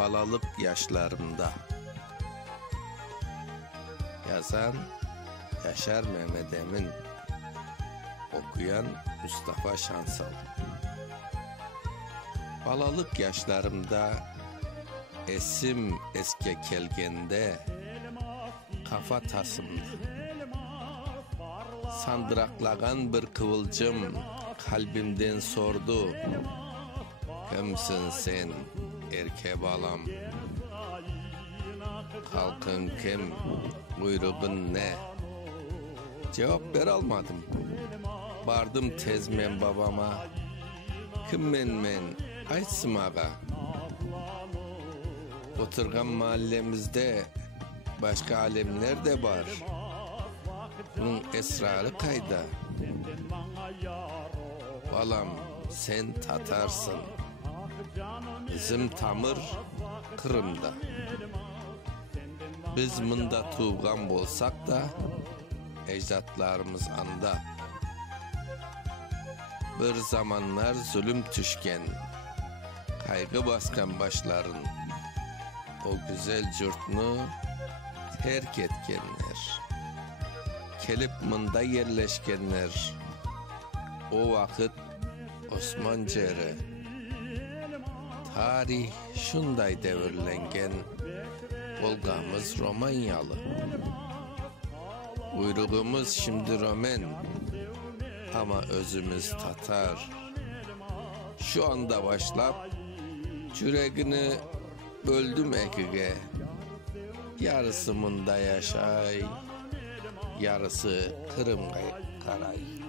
Balalık yaşlarımda. Yazan Yaşar Mehmet Emin, okuyan Mustafa Şansal. Balalık yaşlarımda, esim eske kelgende, kafa tasımda sandıraklagan bir kıvılcım kalbimden sordu: kimsin sen erke balam? Halkın kim, kuyruğun ne? Cevap ver almadım. Bardım tezmen babama. Kim men aytsım ağa. Oturgan mahallemizde başka alemler de var. Bunun esrarı kayda. Balam sen Tatarsın, bizim Tamır Kırım'da. Biz mında tuğgan bolsak da ecdatlarımız anda. Bir zamanlar zulüm tüşken, kaygı baskan başların o güzel yurtunu terk etkenler, kelip mında yerleşkenler, o vakit Osmancere. Tarih şunday devirlengen, Volgamız Romanyalı. Uyruğumuz şimdi Romen, ama özümüz Tatar. Şu anda başlap yüreğini böldüm ekige. Yarısı mında yaşay, yarısı Kırım karay.